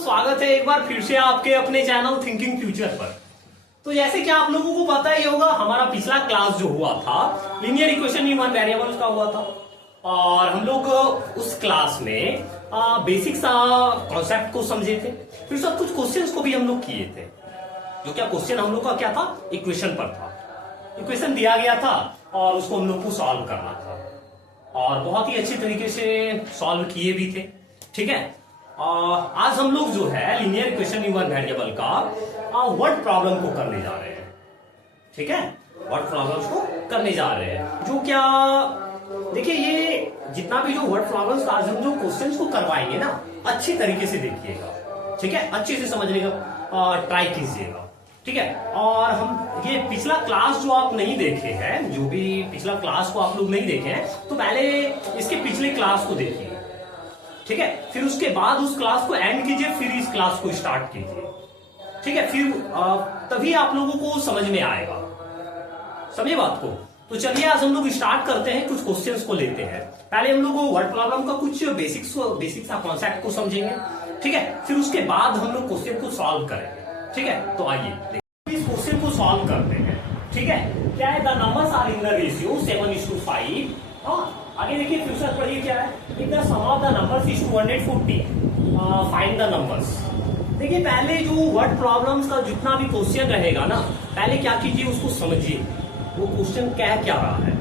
स्वागत है एक बार फिर से आपके अपने चैनल थिंकिंग फ्यूचर पर। तो जैसे कि आप लोगों को पता ही होगा, हमारा पिछला क्लास जो हुआ था linear equation in one variables का हुआ था, और हम लोग उस क्लास में बेसिक सा कॉन्सेप्ट को समझे थे। फिर सब कुछ क्वेश्चंस को भी हम लोग किए थे। जो क्या क्वेश्चन हम लोग का क्या था, इक्वेशन पर था। इक्वेशन दिया गया था और उसको हम लोग को सॉल्व करना था, और बहुत ही अच्छी तरीके से सॉल्व किए भी थे। ठीक है, आज हम लोग जो है linear equation in one variable का वर्ड प्रॉब्लम को करने जा रहे हैं। ठीक है, वर्ड प्रॉब्लम्स को करने जा रहे हैं। जो क्या देखिए, ये जितना भी जो वर्ड प्रॉब्लम्स आज हम जो क्वेश्चंस को करवाएंगे ना, अच्छी तरीके से देखिएगा। ठीक है, अच्छे से समझने का ट्राई कीजिएगा। ठीक है, और हम ये पिछला क्लास जो आप नहीं देखे हैं, जो भी पिछला क्लास को आप लोग नहीं देखे हैं, तो पहले इसके पिछले क्लास को देखिए। ठीक है, फिर उसके बाद उस क्लास को एंड कीजिए, फिर इस क्लास को स्टार्ट कीजिए। ठीक है, फिर तभी आप लोगों को समझ में आएगा। समझे बात को? तो चलिए आज हम लोग स्टार्ट करते हैं, कुछ क्वेश्चंस को लेते हैं। पहले हम लोग वर्ड प्रॉब्लम का कुछ बेसिक सा कॉन्सेप्ट को समझेंगे। ठीक है, फिर उसके बाद हम लोग क्वेश्चन को सॉल्व करेंगे। ठीक है, तो आइए इस क्वेश्चन को सॉल्व करते हैं। ठीक है, क्या है, the numbers are in the ratio 7:5। आगे देखिए, फ्यूचर पढ़िए क्या है, if the sum of the numbers is 240, find the numbers. देखिए, पहले जो वर्ड प्रॉब्लम्स का जितना भी क्वेश्चन रहेगा ना, पहले क्या कीजिए, उसको समझिए वो क्वेश्चन कह क्या रहा है।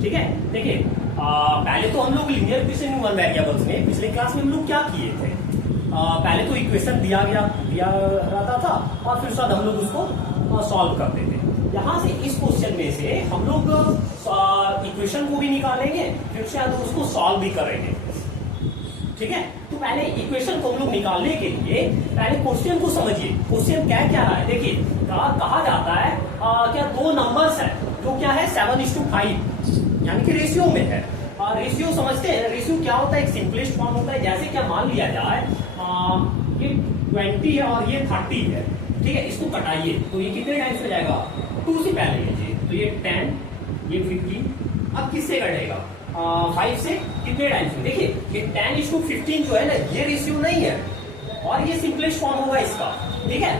ठीक है, देखिए पहले तो हम लोग linear equation in one variables में पिछले क्लास में हम लोग क्या किए थे, पहले तो इक्वेशन दिया रहता था, और फिर साथ हम लोग उसको सॉल्व करते थे। यहाँ से इस क्वेश्चन में से हम लोग इक्वेशन को भी निकालेंगे, फिर शायद उसको सॉल्व भी करेंगे। ठीक है, तो पहले इक्वेशन को हम लोग निकालने के लिए पहले क्वेश्चन को समझिए, क्वेश्चन क्या क्या रहा है। देखिए, कहा जाता है क्या दो नंबर्स है जो क्या है 7:5, यानी कि रेशियो में है। रेशियो समझते हैं, रेशियो क्या होता है, एक सिंपलेस्ट फॉर्म होता है। जैसे क्या मान लिया जाए ये 20 है और ये 30 है। ठीक है, इसको कटाइए तो ये कितने टाइम्स में जाएगा, 2 से पहले लीजिए, तो ये 10, ये 15। अब किससे कटेगा, 5 से कितने टाइम्स में। देखिए, ये 10:15 जो है ना, ये रेशियो नहीं है, और ये सिंपलेस्ट फॉर्म होगा इसका। ठीक है,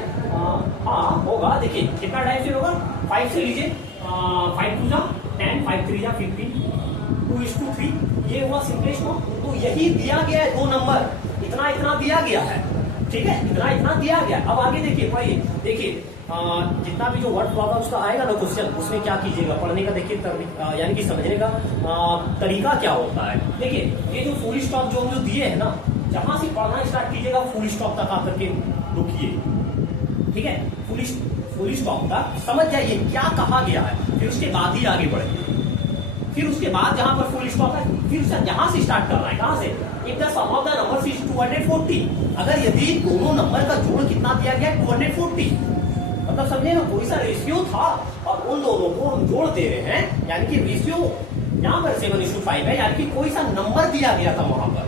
हाँ होगा। देखिए कितना टाइम से होगा, 5 से लीजिए, 5 2 जा 10, 5 3 जा 15, 2:3, ये हुआ सिंपलेस्ट फॉर्म। तो यही दिया गया है, दो नंबर इतना इतना दिया गया है। ठीक है, इतना इतना दिया गया। अब आगे देखिए, भाई देखिए जितना भी जो वर्ड प्रॉब्लम्स का आएगा ना क्वेश्चन, उसमें क्या कीजिएगा, पढ़ने का देखिए यानी कि समझने का तरीका क्या होता है। देखिए, ये जो फुल स्टॉप जो हम जो दिए है ना, जहां से पढ़ना स्टार्ट कीजिएगा फुल स्टॉप तक आकर के रुकिए। ठीक है, फुल स्टॉप तक समझ जाइए क्या कहा गया है, फिर उसके बाद ही आगे बढ़ेंगे। फिर उसके बाद जहां पर फुल स्टॉप है, फिर जहां से स्टार्ट करना है, कहां से, if the sum of the numbers is 240। अगर यदि दोनों नंबर का जोड़ कितना दिया गया, 240, मतलब समझे ना, कोई सा रेशियो था और उन दोनों को हम जोड़ दे रहे हैं, यानी कि रेशियो यहाँ पर 7:5 है, यानी कि कोई सा नंबर दिया गया था वहां पर।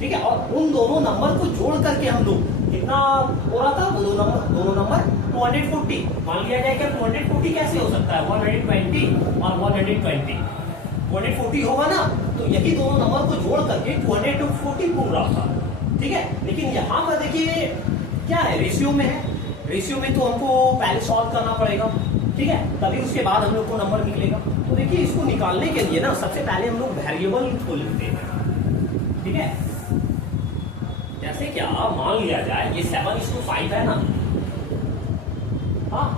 ठीक है, और उन दोनों नंबर को जोड़ करके हम लोग कितना हो रहा था, वो दोनों नंबर 240 मान लिया जाए। क्या 240 कैसे हो सकता है, 120 और 120 240 होगा ना, तो यही दोनों नंबर को जोड़ करके 240 बोल रहा था। ठीक है, लेकिन यहाँ पर देखिए क्या है, रेशियो में है। रेशियो में तो हमको पहले सॉल्व करना पड़ेगा। ठीक है, तभी उसके बाद हम लोग को नंबर निकलेगा। तो देखिए, इसको निकालने के लिए ना सबसे पहले हम लोग वेरिएबल को लिखते हैं। ठीक है, जैसे क्या मान लिया जाए ये 7:5 है ना, हाँ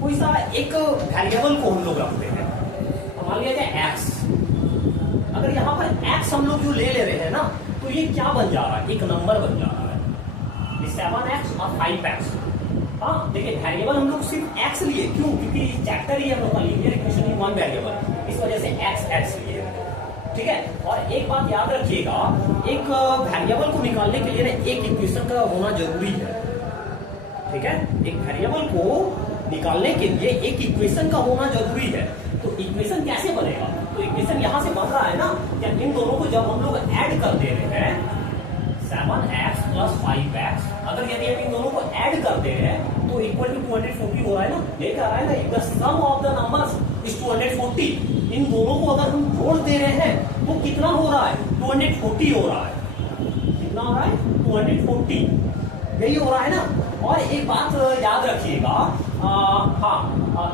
कोई सा एक वेरिएबल को हम लोग रखते हैं, मान लिया जाए x। अगर यहाँ पर x हम लोग जो ले रहे हैं ना, तो ये क्या बन जा रहा है, एक नंबर बन जा रहा है, ये 7x और 5x। हाँ देखिए, वेरिएबल हम लोग सिर्फ x लिए, क्यों, क्योंकि चैप्टर ही हम लोग का linear equation in one variable, इस वजह से x लिए। ठीक है, और एक बात याद रखिएगा, एक वेरिएबल को निकालने के लिए ना एक इक्वेशन का होना जरूरी है। ठीक है, एक वेरिएबल को निकालने के लिए एक इक्वेशन का होना जरूरी है। तो इक्वेशन कैसे बनेगा, तो इक्वेशन यहाँ से बन रहा है ना, क्या इन दोनों को जब हम लोग ऐड कर दे रहे हैं, 7x + 5x, अगर यदि हम इन दोनों को ऐड कर दे रहे हैं तो इक्वल टू 240 हो रहा है ना, ये कह रहा है ना, if the sum of the numbers is 240। इन दोनों को अगर हम जोड़ दे रहे हैं तो कितना हो रहा है, 240 हो रहा है। कितना हो रहा है, 240। यही हो रहा है ना। और एक बात याद रखिएगा, हाँ,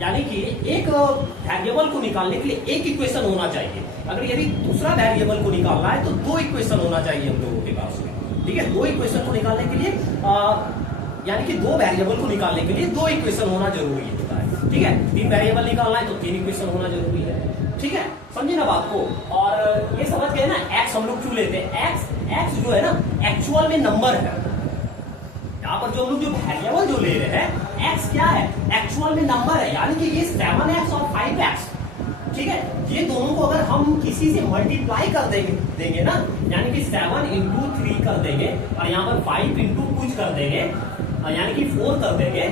यानी कि एक वेरिएबल को निकालने के लिए एक इक्वेशन होना चाहिए। अगर यदि दूसरा वेरिएबल को निकालना है तो दो इक्वेशन होना चाहिए हम लोगों के पास में, ठीक है। दो इक्वेशन को निकालने के लिए यानी कि दो वेरिएबल को निकालने के लिए दो इक्वेशन होना जरूरी होता है, ठीक है। तीन वेरिएबल निकालना है तो तीन इक्वेशन होना जरूरी है, ठीक है। समझे ना बात को। और ये समझ गए ना, एक्स हम लोग क्यों लेते हैं। एक्स जो है ना एक्चुअल में नंबर है। यहाँ पर जो हम लोग जो वेरिएबल जो ले रहे हैं, एक्स क्या है, एक्चुअल में नंबर है। यानी कि ये 7x और 5x, ठीक है, ये दोनों को अगर हम किसी से मल्टीप्लाई कर देंगे ना, यानी कि 7 इंटू 3 कर देंगे और यहाँ पर 5 इंटू कुछ कर देंगे, यानी कि 4 कर देंगे।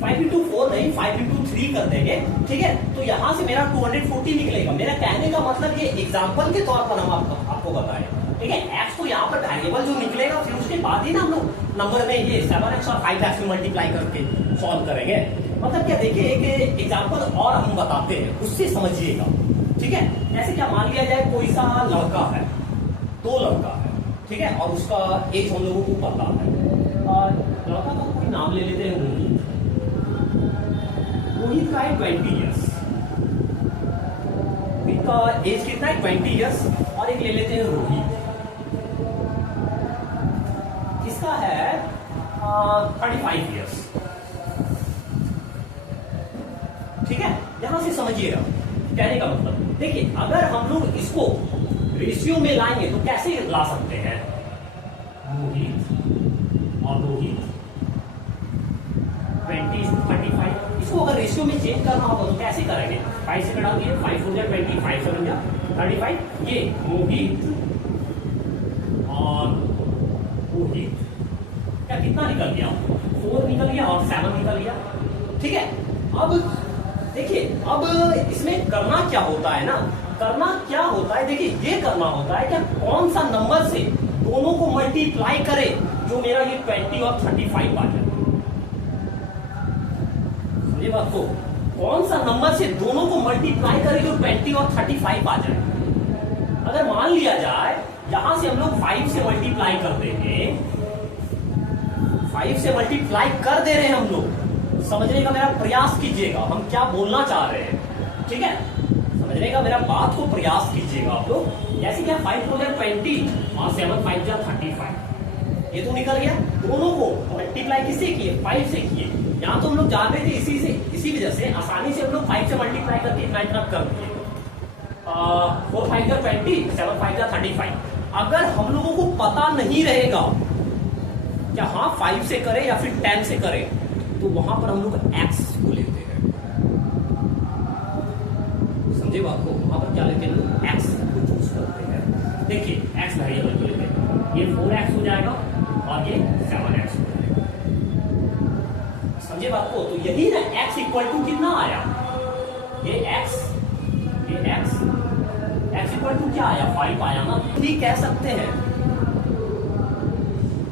5 इंटू 4 नहीं, 5 इंटू 3 कर देंगे, ठीक है। तो यहाँ से मेरा 240 निकलेगा। मेरा कहने का मतलब ये एग्जाम्पल के तौर पर हम आपको बताएं, ठीक है। एक्स तो यहाँ पर वेरिएबल जो निकलेगा, फिर उसके बाद ही ना हम लोग नंबर में ये 7x और 5x में मल्टीप्लाई करके सॉल्व करेंगे। मतलब क्या, देखिए एक एग्जाम्पल और हम बताते हैं, उससे समझिएगा, ठीक है। जैसे क्या मान लिया जाए, कोई सा लड़का है, दो लड़का है, ठीक है, और उसका एज हम लोगों को पता है। और लड़का का कोई नाम ले लेते हैं, रोहित। रोहित का है 20 ईयर्स, रोहित का एज कितना है 20 ईयर्स। और एक ले लेते हैं रोहित, इसका है 35 ईयर्स, ठीक है। यहां से समझिएगा कहने का मतलब। देखिए अगर हम लोग इसको रेशियो में लाएंगे तो कैसे ला सकते हैं, रोहित और रोहित 20-35, इसको अगर रेशियो में चेंज करना होगा तो कैसे करेंगे। 5 से कटा दिए, 5 हो गया 20, 5 से बन गया 35। ये रोहित और रोहित क्या कितना निकल गया, 4 निकल गया और 7 निकल गया, ठीक है। अब देखिए, अब इसमें करना क्या होता है ना, करना क्या होता है, देखिए ये करना होता है कि कौन सा नंबर से दोनों को मल्टीप्लाई करे जो मेरा ये 20 और 35 आ जाए। समझिए बात को, कौन सा नंबर से दोनों को मल्टीप्लाई करे जो 20 और 35 आ जाए। अगर मान लिया जाए यहां से हम लोग 5 से मल्टीप्लाई कर देंगे, 5 से मल्टीप्लाई कर दे रहे हैं हम लोग। समझने का मेरा प्रयास कीजिएगा, हम क्या बोलना चाह रहे हैं, ठीक है। समझने का मेरा बात को प्रयास कीजिएगा आप लोग। जैसे क्या 5 हो गया 20 और 7 5 जा 35, ये तो निकल गया। दोनों को मल्टीप्लाई किससे किए, 5 से किए। यहाँ तो हम लोग जान रहे थे, इसी वजह से आसानी से हम लोग 5 से मल्टीप्लाई करके इतना कर दिए। 4 5 जा 20, 7 5 जा 35। अगर हम लोगों को पता नहीं रहेगा क्या हाँ 5 से करे या फिर 10 से करे, तो वहां पर हम लोग x को लेते हैं। समझे बात को, वहां पर क्या लेते हैं, x को चूज करते हैं। देखिए x वेरिएबल को लेते हैं, ये 4x हो जाएगा और ये 7x हो जाएगा। समझे बात को। तो यही ना x इक्वल टू कितना आया, ये x इक्वल टू क्या आया, 5 आया ना, भी कह सकते हैं।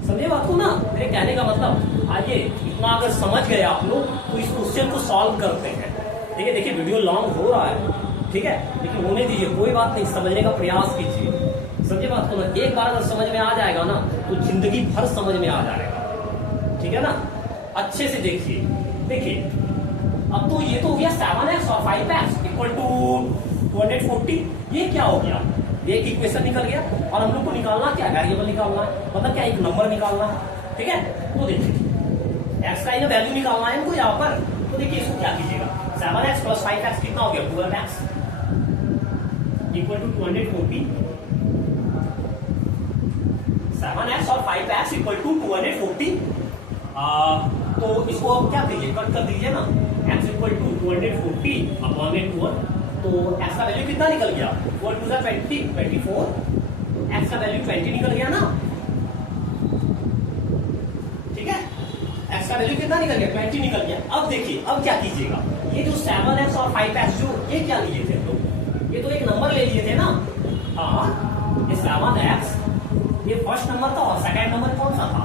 समझे बात को ना, मेरे कहने का मतलब। आइए इतना अगर समझ गए आप लोग तो इस क्वेश्चन को सॉल्व करते हैं। देखिए वीडियो लॉन्ग हो रहा है, ठीक है, लेकिन होने दीजिए, कोई बात नहीं, समझने का प्रयास कीजिए। समझे बात को ना, एक बार अगर समझ में आ जाएगा ना तो जिंदगी भर समझ में आ जाएगा, ठीक है ना। अच्छे से देखिए अब तो ये तो हो गया 7x और 5x इक्वल टू 240। ये क्या हो गया, एक इक्वेशन निकल गया। और हम लोग को निकालना क्या, वेरिएबल निकालना है, मतलब क्या, एक नंबर निकालना है, ठीक है। तो देखिए x का ही वैल्यू निकालना है हमको यहाँ पर। तो देखिए इसको क्या कीजिएगा, 7x प्लस 5x कितना हो गया, 12x इक्वल टू 240। 7x और 5x इक्वल टू 240। तो इसको अब क्या कीजिए, कट कर दीजिए ना, x इक्वल टू 240 अपॉन में 12। तो x का वैल्यू कितना निकल गया, 4 2 20, 24। x का वैल्यू 20 निकल गया ना, ठीक है। x का वैल्यू कितना निकल गया, 20 निकल गया। अब देखिए अब क्या कीजिएगा, ये जो 7x और 5x जो ये क्या लिए थे हम लोग, ये तो एक नंबर ले लिए थे ना। हाँ, ये 7x ये फर्स्ट नंबर था और सेकंड नंबर कौन सा था,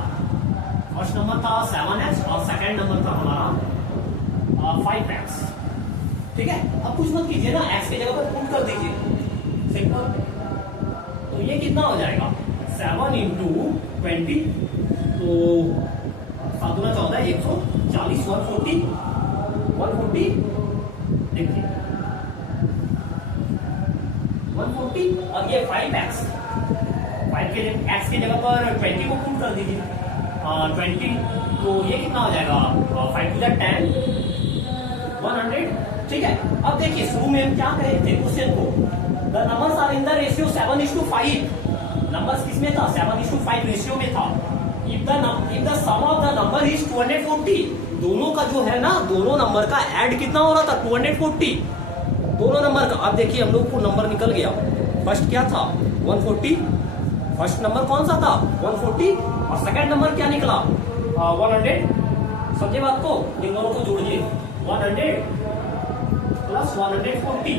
फर्स्ट नंबर था 7x और सेकंड नंबर था हमारा 5x, ठीक है। अब कुछ मत कीजिए ना, x की जगह पर पुट कर दीजिए, सिंपल। तो ये कितना हो जाएगा, 7 इंटू 20, तो तो 7 दूना 14, 140, 140 देखिए 140 और ये 5x, 5 के x की जगह पर 20 को पुट कर दीजिए 20, तो ये कितना हो जाएगा 5 to the 10, 100। ठीक है, अब देखिए शुरू में हम क्या कहे थे क्वेश्चन को, the numbers are in the ratio 7:5। Numbers किसमें था 7:5 रेशियो में था। If the sum of the number is 240, दोनों का जो है ना, दोनों नंबर का ऐड कितना हो रहा था 240, दोनों नंबर का। अब देखिए हम लोग को नंबर निकल गया, फर्स्ट क्या था 140, फर्स्ट नंबर कौन सा था 140 और सेकंड नंबर क्या निकला 100। समझे बात को, इन दोनों को जोड़िए 100 प्लस 140,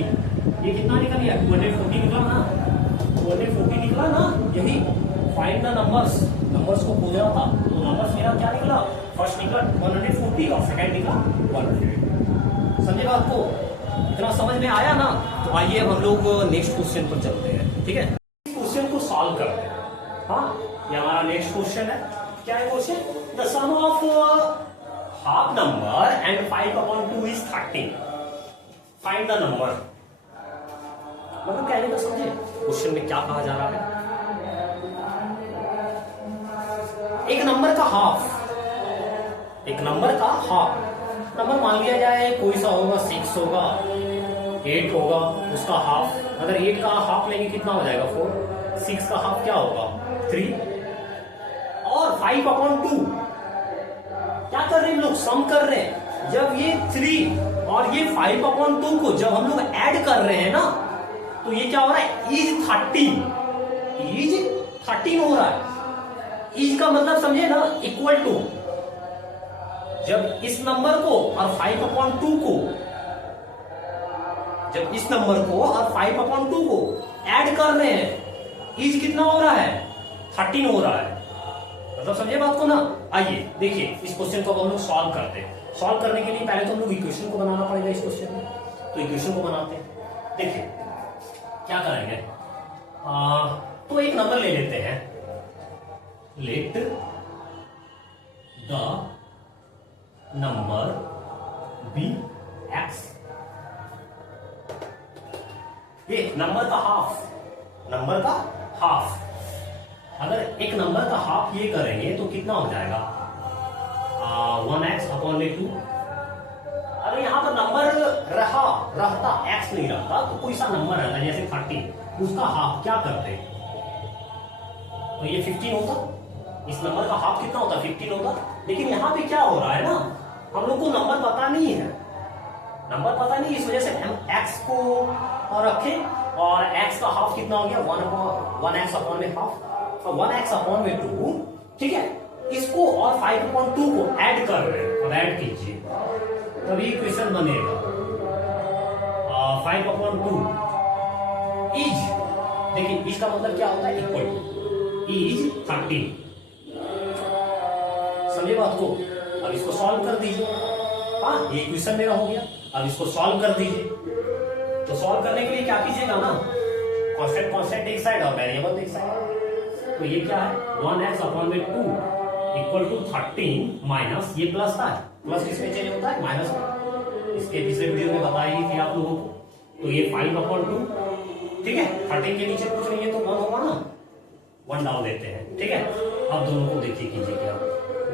ये कितना निकल गया 240 निकला ना, 240 निकला ना। यही फाइंड द नंबर्स, नंबर्स को खोज रहा था, तो नंबर्स मेरा क्या निकला, फर्स्ट निकला 140 और सेकंड निकला 100। समझे बात को, इतना समझ में आया ना। तो आइए अब हम लोग नेक्स्ट क्वेश्चन पर चलते हैं। ठीक है, इस क्वेश्चन को सॉल्व करते हैं। हाँ, ये हमारा नेक्स्ट क्वेश्चन है। क्या है question, the sum of half number and 5/2 is 13, find the number. मतलब कहने का समझे क्वेश्चन में क्या कहा जा रहा है, एक नंबर का हाफ, एक नंबर का हाफ, नंबर मान लिया जाए कोई सा होगा 6 होगा, 8 होगा, उसका हाफ, अगर 8 का हाफ लेंगे कितना हो जाएगा 4, 6 का हाफ क्या होगा 3, और 5/2 क्या कर रहे हैं लोग, सम कर रहे हैं। जब ये 3 और ये 5/2 को जब हम लोग ऐड कर रहे हैं ना, तो ये क्या हो रहा है इज 13 हो रहा है। इज का मतलब समझे ना, इक्वल टू, जब इस नंबर को और 5/2 को, जब इस नंबर को और 5/2 को ऐड कर रहे हैं, इज कितना हो रहा है 13 हो रहा है। मतलब समझे बात को ना। आइए देखिए इस क्वेश्चन को हम लोग सॉल्व करते हैं। सॉल्व करने के लिए पहले तो हम लोग इक्वेशन को बनाना पड़ेगा इस क्वेश्चन में, तो इक्वेशन को बनाते हैं। देखिए क्या करेंगे, तो एक नंबर ले लेते हैं, let the number be x, ये नंबर का हाफ, नंबर का हाफ, अगर एक नंबर का हाफ ये करेंगे तो कितना हो जाएगा 1x/2। अगर यहाँ पर नंबर रहता x नहीं रहता तो कोई सा नंबर रहता जैसे 30, उसका हाफ क्या करते, तो ये 15 होता। इस नंबर का हाफ कितना होता 15 होता। लेकिन यहाँ पे क्या हो रहा है ना, हम लोग को नंबर पता नहीं है, नंबर पता नहीं, इस वजह से हम x को रखें और x का हाफ कितना हो गया 1x/2, और 1x/2, ठीक है। इसको और 5/2 को ऐड कर रहे हैं, अब ऐड कीजिए तभी इक्वेशन बनेगा 5/2 इज, देखिए इज का मतलब क्या होता है इक्वल टू, इज 13। समझे बात को। अब इसको सॉल्व कर दीजिए, हाँ ये इक्वेशन मेरा हो गया। अब इसको सॉल्व कर दीजिए, तो सॉल्व करने के लिए क्या कीजिएगा ना, कांस्टेंट एक साइड और वेरिएबल एक साइड। तो ये क्या है 1x/2 इक्वल टू 13 माइनस, ये प्लस था, प्लस किसमें चेंज होता है माइनस में, इसके पिछले वीडियो में बताई थी आप लोगों को। तो ये 5/2, ठीक है, 13 के नीचे कुछ नहीं है तो 1 होगा ना, 1 डाल देते हैं, ठीक है। अब दोनों को देखिए कीजिए क्या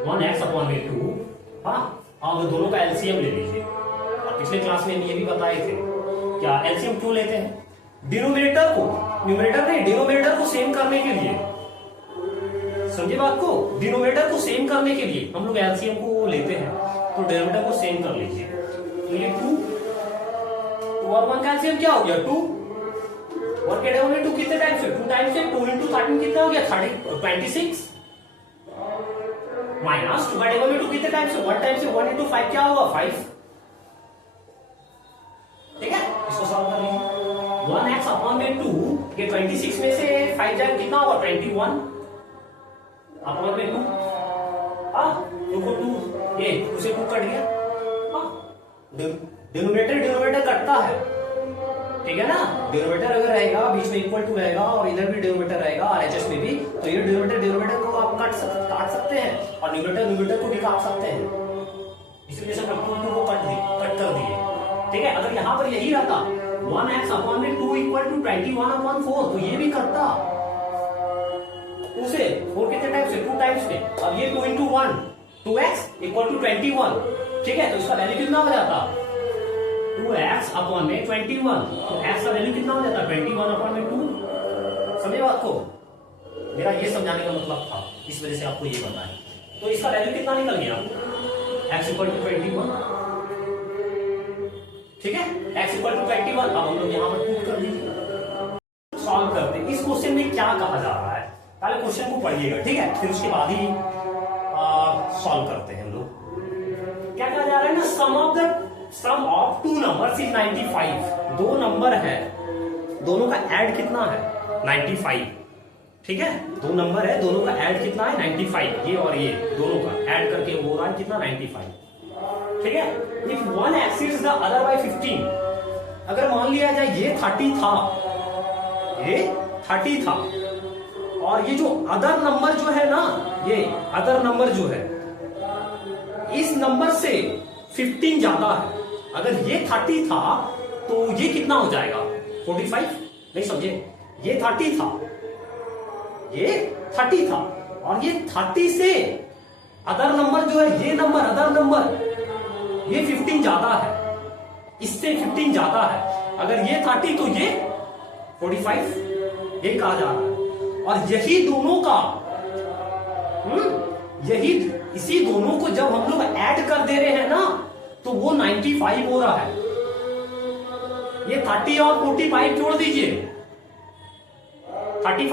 1x/2, हाँ अब दोनों का एलसीएम ले लीजिए। पिछले क्लास में ये भी बताए थे, क्या एलसीएम क्यों लेते हैं, डिनोमिनेटर को, न्यूमरेटर नहीं डिनोमिनेटर को सेम करने के लिए। समझे बात को, डिनोमिनेटर को सेम करने के लिए हम लोग एलसीएम को लेते हैं, तो डिनोमिनेटर को सेम कर लीजिए। तो ये 2 और 1 का एलसीएम क्या हो गया 2, 1 के डेमो में 2 कितने टाइम्स है 2 टाइम्स है, 2 × 13 कितना हो गया 26 माइनस 2 का डेमो में 2 कितने टाइम्स है 1 टाइम्स है, 1 × 5 क्या होगा 5, ठीक है। इसको सॉल्व कर लीजिए। 1x/2 ये 26 में से 5 जाए कितना होगा 21 अपॉन में 2, हाँ 2 को 2, ये 2 से 2 कट गया, हाँ डिनोमिनेटर कटता है, ठीक है ना। डिनोमिनेटर अगर रहेगा बीच में इक्वल टू रहेगा और इधर भी डिनोमिनेटर रहेगा RHS में भी, तो ये डिनोमिनेटर को आप काट सकते हैं और न्यूमरेटर को भी काट सकते हैं, इसलिए से हमने 2 को कट कर दिए। ठीक है, अगर यहाँ पर यही रहता 1x अपॉन में 2 इक्वल टू 21/4 तो ये भी करता 2 से 4 कितने टाइम्स से 2 टाइम्स में। अब ये 2 into 1 2x इक्वल टू 21। ठीक है, तो इसका वैल्यू कितना हो जाता 2x अपॉन में 21, तो x का वैल्यू कितना हो जाता 21 अपॉन में 2। समझे बात को? मेरा ये समझाने का मतलब था, इस वजह से आपको ये बताया। तो इसका वैल्यू कितना निकल गया x इक्वल टू 21। ठीक है, x इक्वल टू 21। अब हम लोग यहाँ पर पुट कर दीजिए, सॉल्व करते हैं। इस क्वेश्चन में क्या कहा जा रहा है, पहले क्वेश्चन को पढ़िएगा। ठीक है, फिर उसके बाद ही सॉल्व करते हैं हम लोग। क्या कहा जा रहा है ना, सम ऑफ 2 नंबर्स इज 95। 2 नंबर है, दोनों का ऐड कितना है 95। ठीक है, 2 नंबर है, दोनों का ऐड कितना है 95। ये और ये दोनों का ऐड करके हो रहा है कितना 95। ठीक है, if one exceeds the other by 15, अगर मान लिया जाए ये 30 था, ये 30 था, और ये जो अदर नंबर जो है ना, ये अदर नंबर जो है इस नंबर से 15 ज्यादा है। अगर ये 30 था तो ये कितना हो जाएगा 45। नहीं समझे, ये 30 था, ये 30 था, और ये 30 से अदर नंबर जो है, ये नंबर अदर नंबर ये 15 ज्यादा है, इससे 15 ज्यादा है। अगर ये 30 तो ये 45, ये कहा जा रहा है। और यही दोनों का यही इसी दोनों को जब हम लोग ऐड कर दे रहे हैं ना, तो वो 95 हो रहा है। ये 30 और 45 जोड़ दीजिए, 30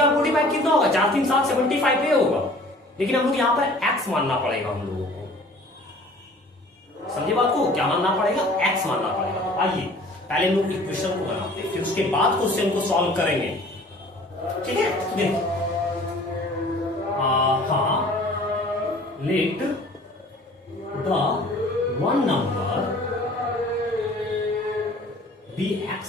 और 45 कितना होगा 4 3 7 75 पे होगा। लेकिन हम लोग यहाँ पर x मानना पड़ेगा हम लोगों को। समझे बात को? क्या मानना पड़ेगा, x मानना पड़ेगा। तो आइए पहले हम लोग इक्वेशन को बनाते हैं, फिर उसके बाद क्वेश्चन को सॉल्व करेंगे। ठीक है, देखिए हाँ, let the one number be x।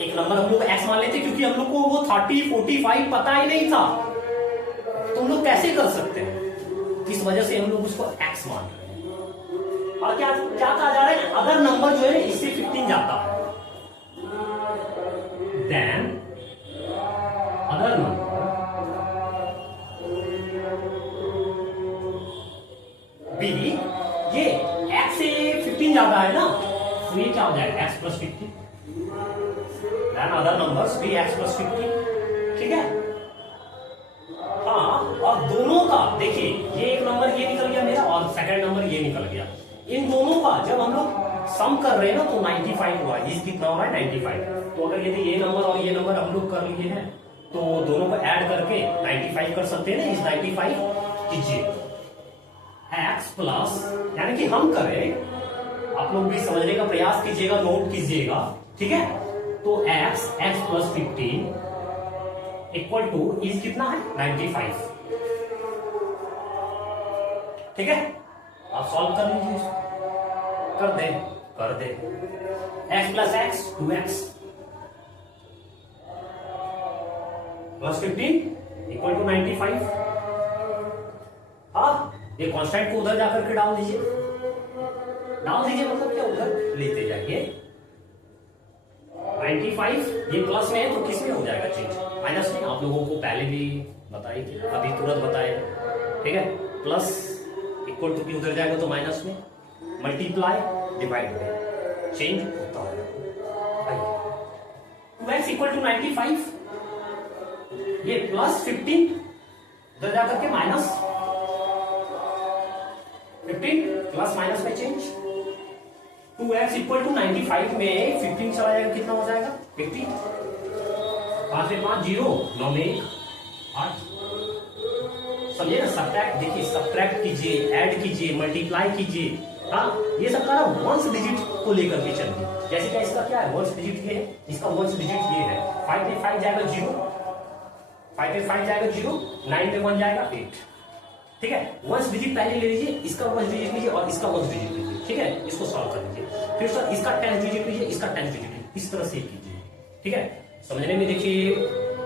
एक नंबर हम लोग x मान लेते क्योंकि हम लोग को वो 30 45 पता ही नहीं था, तो हम लोग कैसे कर सकते हैं, इस वजह से हम लोग उसको x मान रहे हैं। और क्या क्या कहा जा रहा है, अदर नंबर जो है इससे 15 जाता है, देन अदर नंबर बी, ये x से 15 ज्यादा है ना, तो ये क्या हो जाएगा x plus 15, then other numbers be x plus 15। ठीक है, हाँ, और दोनों का देखिए, ये एक नंबर ये निकल गया मेरा और सेकंड नंबर ये निकल गया। इन दोनों का जब हम लोग सम कर रहे हैं ना, तो 95 हुआ, ये कितना हो रहा है 95। तो अगर यदि ये नंबर और ये नंबर हम लोग कर लिए हैं, तो दोनों को ऐड करके 95 कर सकते हैं ना। इस 95 कीजिए x प्लस, यानी कि हम करें, आप लोग भी समझने का प्रयास कीजिएगा, नोट कीजिएगा। ठीक है, तो x plus 15 equal two is कितना है 95। ठीक है, आप सॉल्व कर लीजिए, कर दे x plus x 2x plus 15 equal to 95। हाँ, ये कांस्टेंट को उधर जाकर के डाल दीजिए, मतलब क्या उधर लेते जाइए। 95 ये प्लस में है तो किस में हो जाएगा चेंज, माइनस में। आप लोगों को पहले भी बताई थी, अभी तुरंत बताए। ठीक है, प्लस इक्वल टू की उधर जाएगा तो माइनस में, मल्टीप्लाई डिवाइड में चेंज होता है। 2x इक्वल टू 95, ये प्लस 15 उधर जाकर के माइनस 15, प्लस माइनस में चेंज। 2x इक्वल टू 95 में 15 चला जाएगा, कितना हो जाएगा 50। 5 से 5 0, 9 में 1 8। समझे ना, सब्ट्रैक्ट देखिए, सब्ट्रैक्ट कीजिए, ऐड कीजिए, मल्टीप्लाई कीजिए। हाँ, ये सब का वंस डिजिट को लेकर के चलिए। जैसे क्या इसका क्या है, वंस डिजिट ये है, इसका वंस डिजिट ये है। 5 में 5 जाएगा 0, 5 में 5 जाएगा 0, 9 में 1 जाएगा 8। ठीक है, वंस डिजिट पहले ले लीजिए, इसका वंस डिजिट लीजिए और इसका वंस डिजिट लीजिए। ठीक है, इसको सॉल्व कर लीजिए। फिर सर इसका 10 डिजिट लीजिए, इसका 10 डिजिट लीजिए, इस तरह से कीजिए। ठीक है, समझने में देखिए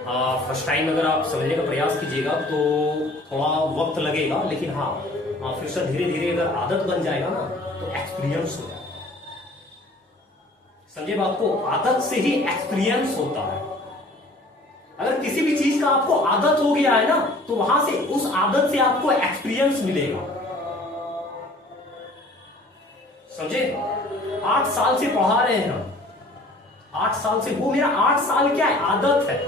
फर्स्ट टाइम अगर आप समझने का प्रयास कीजिएगा तो थोड़ा वक्त लगेगा, लेकिन हाँ फिर से धीरे धीरे अगर आदत बन जाएगा ना तो एक्सपीरियंस हो जाएगा। समझे बात को, आदत से ही एक्सपीरियंस होता है। अगर किसी भी चीज का आपको आदत हो गया है ना तो वहां से उस आदत से आपको एक्सपीरियंस मिलेगा। समझे, 8 साल से पढ़ा रहे हैं हम, 8 साल से, वो मेरा 8 साल क्या है, आदत है।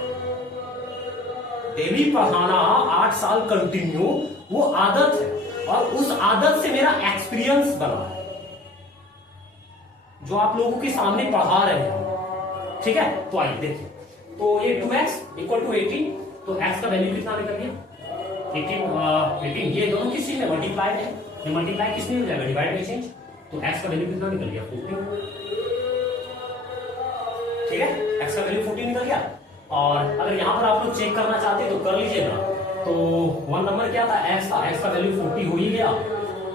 डेली पढ़ाना 8 साल कंटिन्यू, वो आदत है, और उस आदत से मेरा एक्सपीरियंस बना है जो आप लोगों के सामने पढ़ा रहे हैं। ठीक है, तो आइए देखिए, तो ये 2x इक्वल टू 18, तो x का वैल्यू कितना निकल गया 18, ये दोनों किस चीज में मल्टीप्लाई है, ये मल्टीप्लाई किस में हो जाएगा, डिवाइड में चेंज, तो x का वैल्यू कितना निकल गया 14। ठीक है, x का वैल्यू 14 निकल गया। और अगर यहां पर आप लोग चेक करना चाहते हैं तो कर लीजिएगा। तो 1 नंबर क्या था, x का वैल्यू 40 हो ही गया,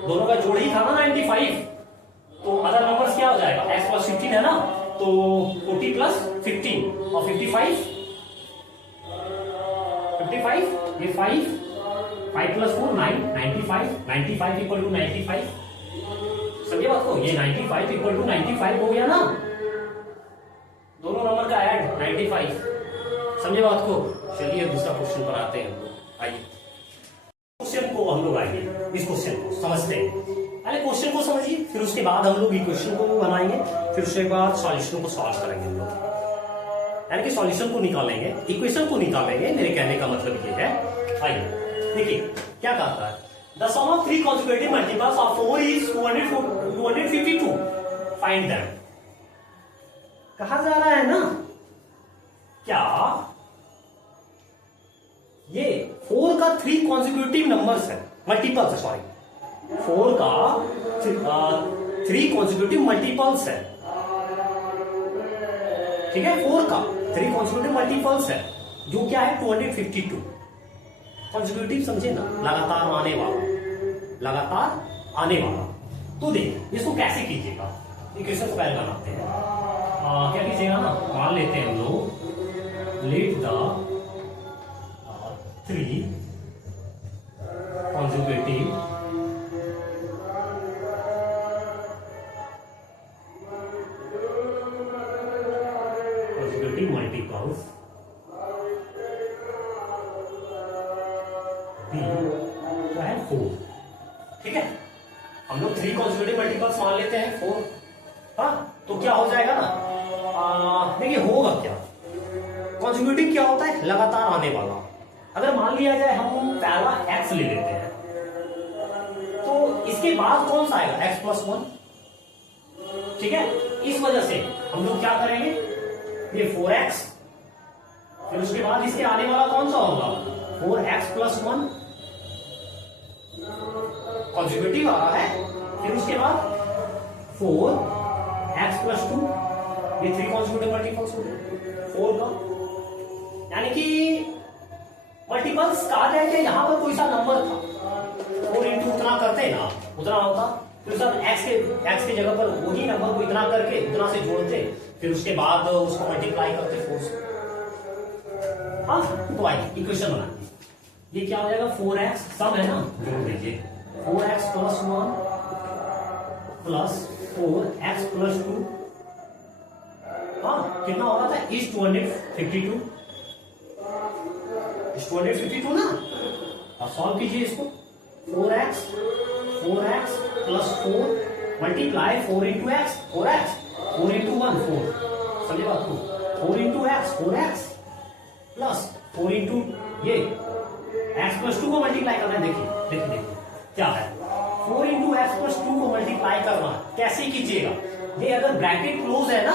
दोनों का जोड़ ही था ना 95। तो अदर नंबर्स क्या हो जाएगा, x प्लस 15 है ना, तो 40 प्लस 15 और 55, ये 5 प्लस 4 9, 95 इक्वल टू 95। समझिए बात को, ये 95 इक्वल टू 95 हो गया ना, दोनों नंबर का ऐड 95। समझे बात को। चलिए दूसरा क्वेश्चन पर आते हैं। आइए क्वेश्चन को हम लोग आएंगे, इस क्वेश्चन को समझते हैं। पहले क्वेश्चन को समझिए, फिर उसके बाद हम लोग इक्वेशन को बनाएंगे, फिर उसके बाद सॉल्यूशन को सॉल्व करेंगे हम लोग, यानी कि सॉल्यूशन को निकालेंगे, इक्वेशन को निकालेंगे। मेरे कहने का मतलब ये है, आइए देखिए क्या कहता है, the sum of 3 consecutive multiples of 4 is 252, find them. कहा जा रहा है ना, क्या ये 4 का 3 consecutive नंबर्स है, मल्टीपल्स है, सॉरी 4 का 3 consecutive मल्टीपल्स है। ठीक है, 4 का 3 consecutive मल्टीपल्स है, जो क्या है 252 consecutive, समझे ना, लगातार आने वाला। तो देखिए इसको कैसे कीजिएगा, इक्वेशन को पहले बनाते हैं। क्या कीजिएगा ना, मान लेते हैं हम लोग, लेट द 3 consecutive multiples क्या है 4। ठीक है, हम लोग 3 consecutive multiples मान लेते हैं 4। हाँ, तो क्या हो जाएगा ना, देखिए होगा क्या, consecutive क्या होता है, लगातार आने वाला। अगर मान लिया जाए हम पहला x ले लेते हैं, तो इसके बाद कौन सा आएगा, x प्लस 1। ठीक है, इस वजह से हम लोग क्या करेंगे, ये 4x, फिर उसके बाद इसके आने वाला कौन सा होगा, 4x प्लस 1, कॉन्जिक्यूटिव आ रहा है, फिर उसके बाद 4x प्लस 2, ये 3 कॉन्जिक्यूटिव मल्टीपल्स हो गए 4 का, यानी कि मल्टीपल्स कहा जाए कि यहां पर कोई सा नंबर था, 4 इंटू उतना करते ना उतना होता, फिर सब x के जगह पर वही नंबर को इतना करके उतना से जोड़ते, फिर उसके बाद उसको मल्टीप्लाई करते 4 से। हाँ, तो आइए इक्वेशन बनाइए, ये क्या हो जाएगा, 4x सम है ना, जोड़ दीजिए, 4x plus 1 plus 4x plus 2, हाँ कितना होगा था, इस 252 ना। अब सॉल्व कीजिए इसको, 4x plus 4 multiply 4 into x, 4 into 1 4, समझे बात को, 4 into x 4x plus 4 into ये x प्लस 2 को मल्टीप्लाई करना है। देखिए क्या है, 4 इंटू एक्स प्लस 2 को मल्टीप्लाई करना कैसे कीजिएगा, ये अगर ब्रैकेट क्लोज है ना,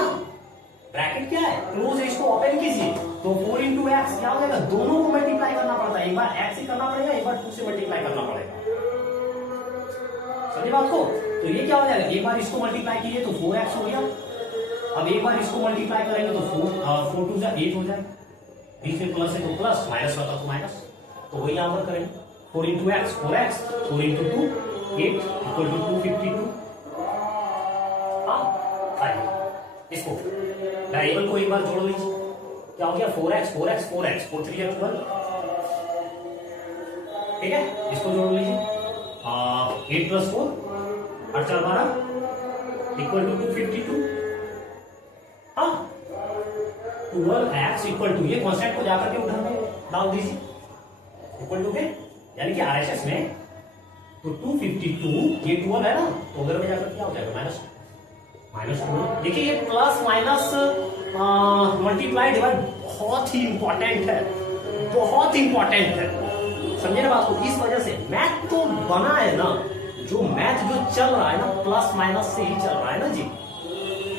ब्रैकेट क्या है, क्लोज है, इसको ओपन कीजिए, तो 4 इंटू एक्स क्या हो जाएगा, दोनों को मल्टीप्लाई करना पड़ता है, एक बार x से करना पड़ेगा, एक बार 2 से मल्टीप्लाई करना पड़ेगा। समझे बात को, तो ये क्या हो जाएगा, एक बार इसको मल्टीप्लाई कीजिए तो 4x हो गया, अब एक बार इसको मल्टीप्लाई करेंगे तो 4 2 जा 8 हो जाएगा, बीच में प्लस है तो प्लस, माइनस होता तो माइनस, तो वही यहां पर करेंगे, 4 into x 4x, 4 into 2 8 equal to 252। हाँ, इसको वेरिएबल को एक बार जोड़ लीजिए, क्या हो गया 4x 4x 4x 4 3 12, ठीक है, इसको जोड़ लीजिए 8 + 4 8 4 12 इक्वल टू 252। हाँ 12x इक्वल टू, ये कॉन्स्टेंट को जाकर के उधर में डाल दीजिए इक्वल टू के, यानी कि आरएचएस में तो 252 ये 12 है ना, तो उधर में जाकर क्या हो जाएगा -2। देखिए ये प्लस माइनस मल्टीप्लाई डिवाइड बहुत ही इंपॉर्टेंट है, बहुत इंपॉर्टेंट है, समझे ना बात को। इस वजह से मैथ तो बना है ना, जो मैथ जो चल रहा है ना प्लस माइनस से ही चल रहा है ना जी,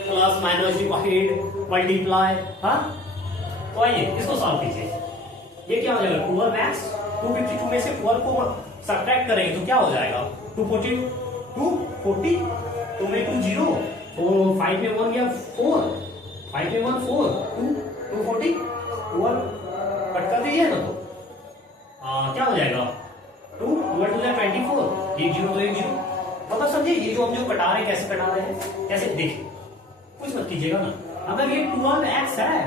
प्लस माइनस डिवाइड मल्टीप्लाई। हाँ तो आइए इसको सॉल्व कीजिए। ये क्या हो जाएगा 12x 252 में से 12 को सब्ट्रैक्ट करेंगे तो क्या हो जाएगा 240 2 में 2 0 तो 5 में 1 गया 4 5 में 1 4 240 12 कट कर दीजिए ना, तो क्या हो जाएगा 2 12 2 24 1 0 तो 1 0। मतलब समझिए ये जो हम जो कटा रहे हैं कैसे कटा रहे हैं, कैसे देखिए कुछ मत कीजिएगा ना, अगर ये 12x है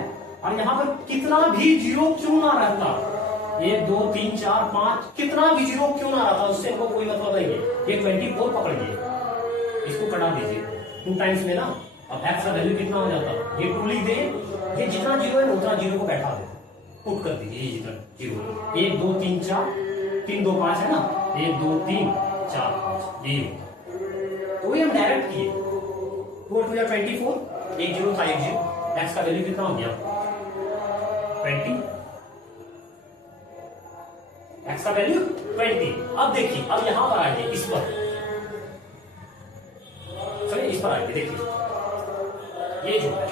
और यहाँ पर कितना भी जीरो क्यों ना रहता, 1 2 3 4 5 कितना भी जीरो क्यों ना रहता, उससे हमको कोई मतलब नहीं है। ये 24 पकड़िए, इसको कटा दीजिए 2 टाइम्स में ना, अब x का वैल्यू कितना हो जाता, ये 2 लिख दे, ये जितना जीरो है उतना जीरो को बैठा दे, पुट कर दीजिए, ये जितना जीरो 1 2 3 4 3 2 5 है ना, 1 2 3 4 5 ये तो ये हम डायरेक्ट किए 2 2 24 1 0 था 1 0, x का वैल्यू कितना हो गया 20, x का वैल्यू 20। अब देखिए अब यहां पर आइए इस पर, चलिए इस पर आइए, देखिए ये जो है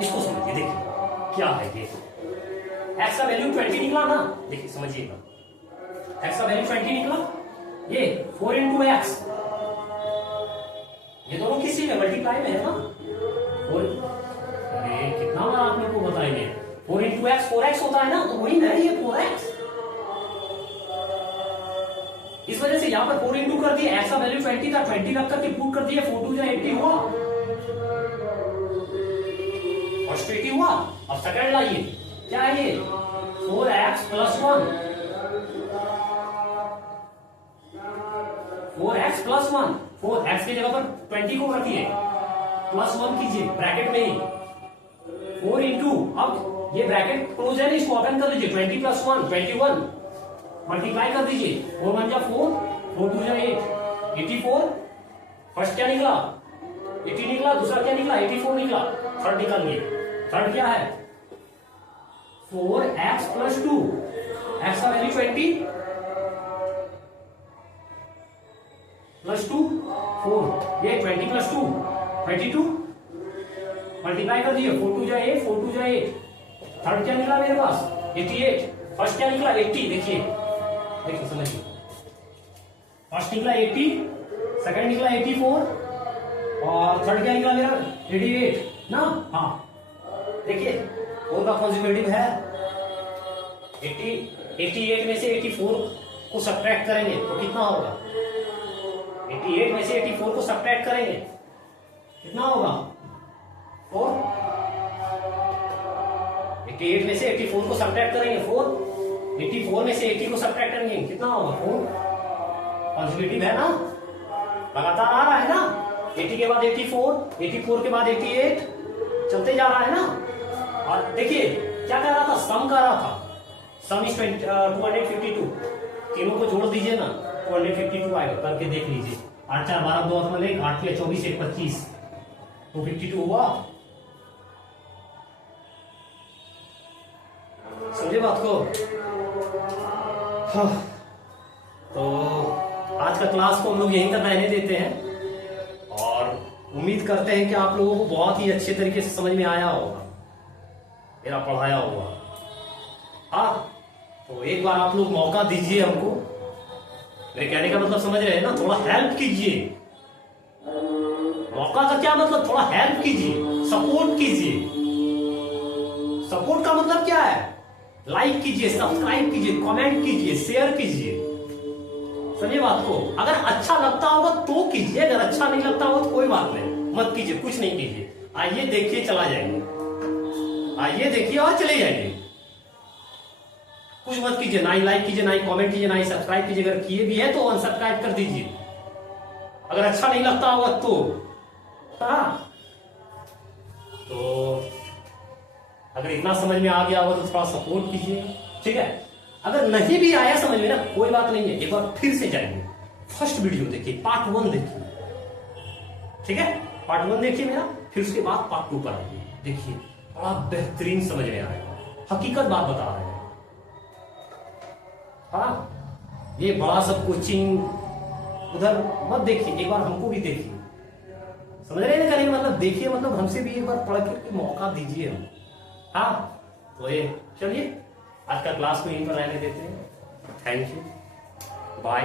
इसको समझिए, देखिए क्या है ये x का वैल्यू 20 निकला ना, देखिए समझिएगा x का वैल्यू 20 निकला, ये 4 × x, ये दोनों किसी में मल्टीप्लाई में है ना 4, अरे कितना बार आप लोग को बताएंगे 4 × x 4x होता है ना, तो वही ना ये 4x, इस वजह से यहां पर 4 × कर दिया, x का वैल्यू 20 था 20 रख करके पुट कर दिया, 4 2 80 हुआ, फर्स्ट 80 हुआ। अब सेकंड लाइए, क्या है ये 4x + 1 4x + 1 4x की जगह पर 20 को रखिए +1 कीजिए ब्रैकेट में ही 4 × अब ये ब्रैकेट क्लोज है ना, इसको ओपन कर लीजिए 20 + 1 21 मल्टीप्लाई कर दीजिए 4 1 4 4 2 8 84। फर्स्ट क्या निकला 80 निकला, दूसरा क्या निकला 84 निकला, थर्ड निकल गया। थर्ड क्या है 4x + 2, x का वैल्यू 20 + 2 4, ये 20 + 2 22 मल्टीप्लाई कर दिए 4 2 8 4 2 8। थर्ड क्या निकला मेरे पास 88। फर्स्ट क्या निकला 80, देखिए देखिए समझिए, फर्स्ट निकला 80, सेकंड निकला 84 और थर्ड क्या निकला मेरा 88 ना। हाँ देखिए फोर का कॉन्जिक्यूटिव है 88 में से 84 को सब्ट्रैक्ट करेंगे तो कितना होगा, 88 में से 84 को सब्ट्रैक्ट करेंगे कितना होगा 4, 88 में से 84 को सब्ट्रैक्ट करेंगे 4, 84 में से 80 को सब्ट्रैक्ट करेंगे कितना होगा 4। कॉन्जिक्यूटिव है ना, लगातार आ रहा है ना, 80 के बाद 84, 84 के बाद 88 चलते जा रहा है ना। और देखिए क्या कर रहा था, सम कर रहा था, सम इज 252, तीनों को जोड़ दीजिए ना 252 आएगा, करके देख लीजिए 8 4 12 2 8 में 8 24 1 25 252 हुआ। समझे बात को। हाँ। तो आज का क्लास को हम लोग यहीं तक रहने देते हैं और उम्मीद करते हैं कि आप लोगों को बहुत ही अच्छे तरीके से समझ में आया होगा, मेरा पढ़ाया होगा। हाँ तो एक बार आप लोग मौका दीजिए हमको, मेरे कहने का मतलब समझ रहे हैं ना, थोड़ा हेल्प कीजिए। मौका का क्या मतलब, थोड़ा हेल्प कीजिए, सपोर्ट कीजिए। सपोर्ट का मतलब क्या है, लाइक कीजिए, सब्सक्राइब कीजिए, कमेंट कीजिए, शेयर कीजिए। समझिए बात को। अगर अच्छा लगता होगा तो कीजिए, अगर अच्छा नहीं लगता होगा तो कोई बात नहीं, मत कीजिए, कुछ नहीं कीजिए। आइए देखिए, चला जाइए, आइए देखिए और चले जाइए। कुछ मत कीजिए, ना ही लाइक कीजिए, ना ही कमेंट कीजिए, ना ही सब्सक्राइब कीजिए। अगर किए भी है तो अनसब्सक्राइब कर दीजिए, अगर अच्छा नहीं लगता होगा तो। हाँ, तो अगर इतना समझ में आ गया होगा तो थोड़ा सपोर्ट कीजिए, ठीक है। अगर नहीं भी आया समझ में ना, कोई बात नहीं है, एक बार फिर से जाइए, फर्स्ट वीडियो देखिए, पार्ट 1 देखिए, ठीक है। पार्ट 1 देखिए मेरा, फिर उसके बाद पार्ट 2 पर आइए, देखिए बड़ा बेहतरीन समझ में आएगा, हकीकत बात बता रहे हैं। हाँ, ये बड़ा सब कोचिंग उधर मत देखिए, एक बार हमको भी देखिए, समझ रहे हैं ना, मतलब देखिए, मतलब हमसे भी एक बार पढ़ करके मौका दीजिए हम। हाँ, तो ये चलिए आज का क्लास को यहीं पर रहने देते हैं। Thank you, bye.